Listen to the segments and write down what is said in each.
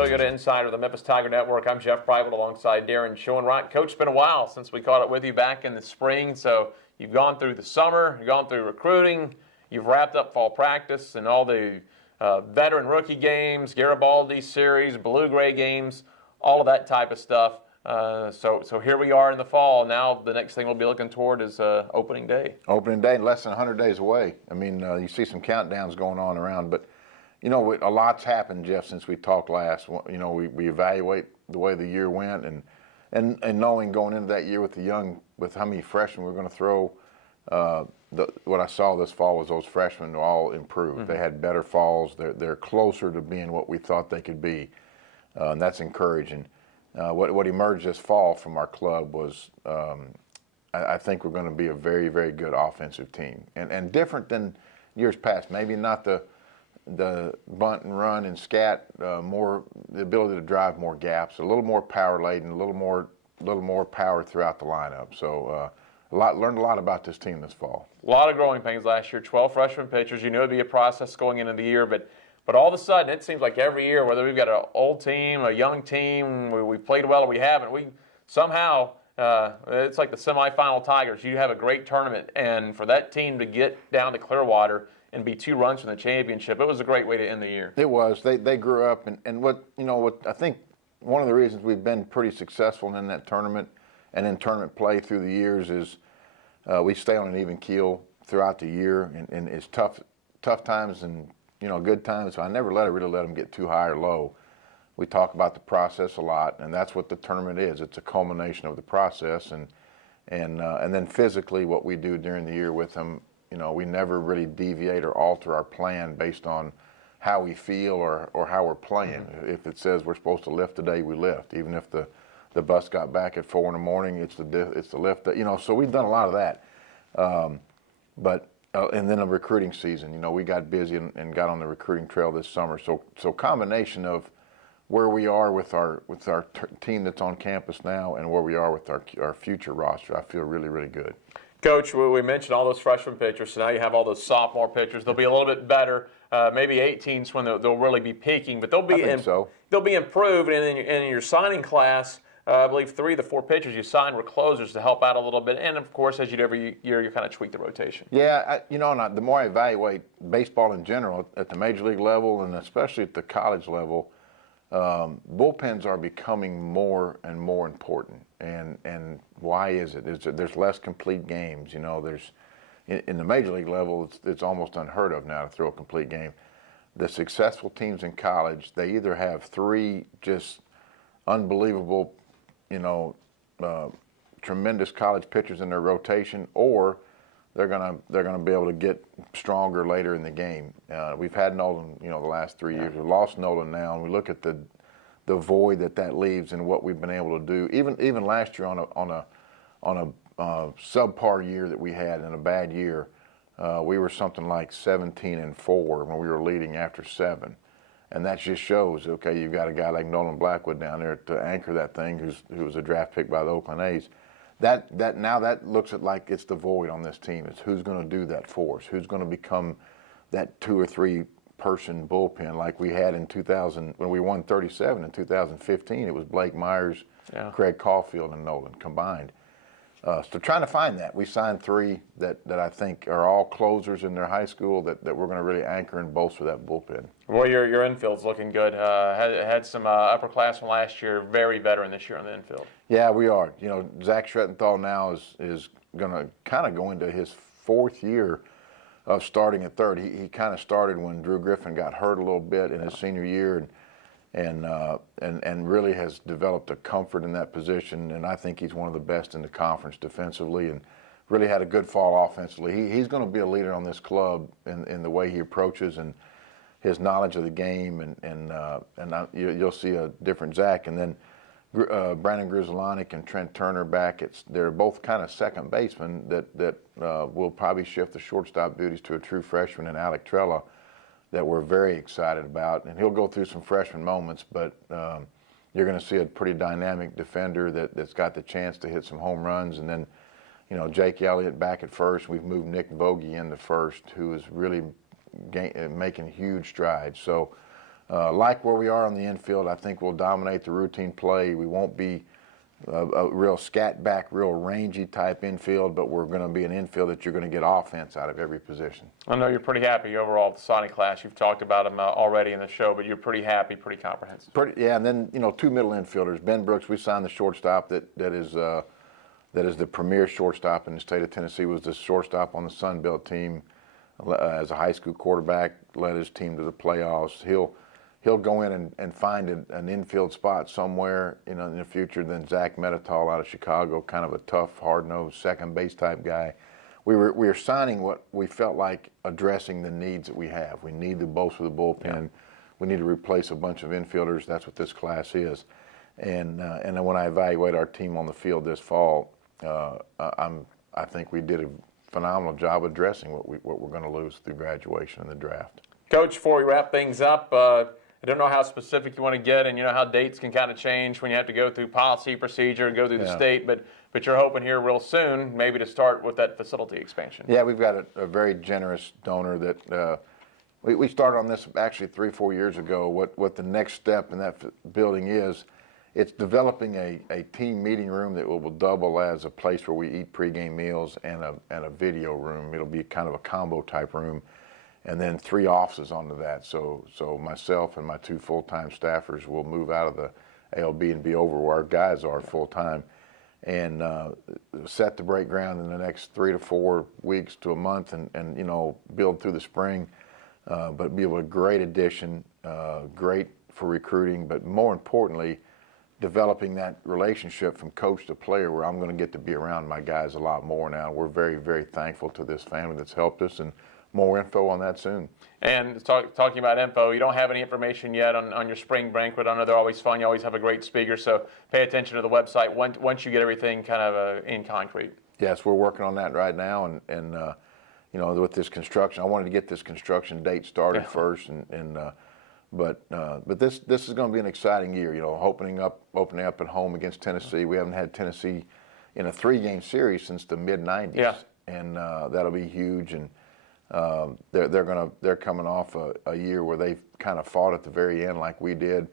Toyota Insider of the Memphis Tiger Network. I'm Jeff Private alongside Darren Schoenwright. Coach, it's been a while since we caught up with you back in the spring. So you've gone through the summer, you've gone through recruiting, you've wrapped up fall practice and all the veteran rookie games, Garibaldi series, blue-gray games, all of that type of stuff. So here we are in the fall. Now the next thing we'll be looking toward is opening day. Opening day, less than 100 days away. I mean, you see some countdowns going on around, but you know, a lot's happened, Jeff, since we talked last. You know, we evaluate the way the year went, and knowing going into that year with with how many freshmen we're going to throw. What I saw this fall was those freshmen all improved. Mm-hmm. They had better falls. They're closer to being what we thought they could be, and that's encouraging. What emerged this fall from our club was, I think we're going to be a very, very good offensive team, and different than years past. Maybe not the bunt and run and scat, more the ability to drive more gaps, a little more power laden, a little more power throughout the lineup. So learned a lot about this team this fall. A lot of growing pains last year. 12 freshman pitchers. You knew it'd be a process going into the year, but all of a sudden it seems like every year, whether we've got an old team, a young team, we played well or we haven't, we somehow. It's like the semifinal Tigers. You have a great tournament, and for that team to get down to Clearwater and be 2 runs from the championship, it was a great way to end the year. It was. They grew up, and what I think one of the reasons we've been pretty successful in that tournament and in tournament play through the years is we stay on an even keel throughout the year, and it's tough times and good times. So I never really let them get too high or low. We talk about the process a lot, and that's what the tournament is. It's a culmination of the process, and then physically what we do during the year with them. We never really deviate or alter our plan based on how we feel or how we're playing. Mm-hmm. If it says we're supposed to lift today, we lift. Even if the bus got back at 4 in the morning, it's the lift. So we've done a lot of that. And then a recruiting season. We got busy and got on the recruiting trail this summer. So combination of where we are with our team that's on campus now and where we are with our future roster, I feel really, really good. Coach, we mentioned all those freshman pitchers, so now you have all those sophomore pitchers. They'll be a little bit better. Maybe 18's when they'll really be peaking, but they'll be improved. And in your signing class, I believe 3 of the 4 pitchers you signed were closers to help out a little bit. And of course, as you do every year, you kind of tweak the rotation. Yeah, the more I evaluate baseball in general at the major league level and especially at the college level, bullpens are becoming more and more important. And why is it? There's less complete games. There's in the major league level, it's almost unheard of now to throw a complete game. The successful teams in college, they either have 3 just unbelievable, tremendous college pitchers in their rotation, or they're gonna be able to get stronger later in the game. We've had Nolan, the last 3 years. We've lost Nolan now, and we look at the void that leaves and what we've been able to do. Even last year on a subpar year that we had in a bad year, we were something like 17-4 when we were leading after 7, and that just shows you've got a guy like Nolan Blackwood down there to anchor that thing, who was a draft pick by the Oakland A's. That looks like it's the void on this team. It's who's going to do that for us, who's going to become that 2 or 3 person bullpen like we had in 2000 when we won 37 in 2015. It was Blake Myers, Craig Caulfield, and Nolan combined. So trying to find that. We signed 3 that I think are all closers in their high school that we're going to really anchor and bolster that bullpen. Well, your infield's looking good. Had some upperclassmen last year, very veteran this year on the infield. Yeah, we are. Zach Schrettenthal now is going to kind of go into his 4th year of starting at third. He kind of started when Drew Griffin got hurt a little bit in his senior year, and really has developed a comfort in that position. And I think he's one of the best in the conference defensively, and really had a good fall offensively. He's going to be a leader on this club in the way he approaches and his knowledge of the game, and you'll see a different Zach. And then Brandon Grzelanic and Trent Turner back. They're both kind of second basemen that will probably shift the shortstop duties to a true freshman in Alec Trella that we're very excited about. And he'll go through some freshman moments, but you're going to see a pretty dynamic defender that's got the chance to hit some home runs. And then, Jake Elliott back at first. We've moved Nick Vogie into first, who is really making huge strides. So like where we are on the infield. I think we'll dominate the routine play. We won't be a real scat back, real rangy type infield, but we're going to be an infield that you're going to get offense out of every position. I know you're pretty happy overall with the signing class. You've talked about them already in the show, but you're pretty happy, pretty comprehensive. Yeah, and then, you know, 2 middle infielders. Ben Brooks, we signed the shortstop that is the premier shortstop in the state of Tennessee, was the shortstop on the Sun Belt team as a high school quarterback, led his team to the playoffs. He'll go in and find an infield spot somewhere, you know, in the future. Then Zach Metatol out of Chicago, kind of a tough, hard-nosed second base type guy. We were signing what we felt like addressing the needs that we have. We need to bolster the bullpen. Yeah. We need to replace a bunch of infielders. That's what this class is. And then when I evaluate our team on the field this fall, I think we did a phenomenal job addressing what we're going to lose through graduation and the draft. Coach, before we wrap things up, I don't know how specific you want to get, and you know how dates can kind of change when you have to go through policy, procedure, and go through the state, but you're hoping here real soon maybe to start with that facility expansion. Yeah, we've got a very generous donor that we started on this actually 3-4 years ago. What the next step in that building is, it's developing a team meeting room that will double as a place where we eat pregame meals and a video room. It'll be kind of a combo type room. And then 3 offices onto that. So myself and my 2 full-time staffers will move out of the ALB and be over where our guys are full-time, and set to break ground in the next 3 to 4 weeks to a month, and you know, build through the spring. But be a great addition, great for recruiting, but more importantly, developing that relationship from coach to player, where I'm going to get to be around my guys a lot more now. We're very, very thankful to this family that's helped us, and more info on that soon. And talking about info, you don't have any information yet on your spring banquet. I know they're always fun. You always have a great speaker, so pay attention to the website once you get everything kind of in concrete. Yes, we're working on that right now, and you know, with this construction, I wanted to get this construction date started first, but this is going to be an exciting year. You know, opening up at home against Tennessee. We haven't had Tennessee in a 3-game series since the mid-'90s, and that'll be huge. And they're coming off a year where they've kind of fought at the very end like we did.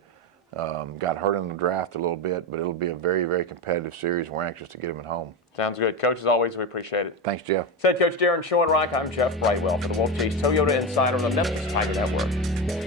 Got hurt in the draft a little bit, but it'll be a very, very competitive series. We're anxious to get them at home. Sounds good. Coach, as always, we appreciate it. Thanks, Jeff. Said Coach Darren Schoenreich. I'm Jeff Brightwell for the Wolfchase Toyota Insider on the Memphis Tiger Network.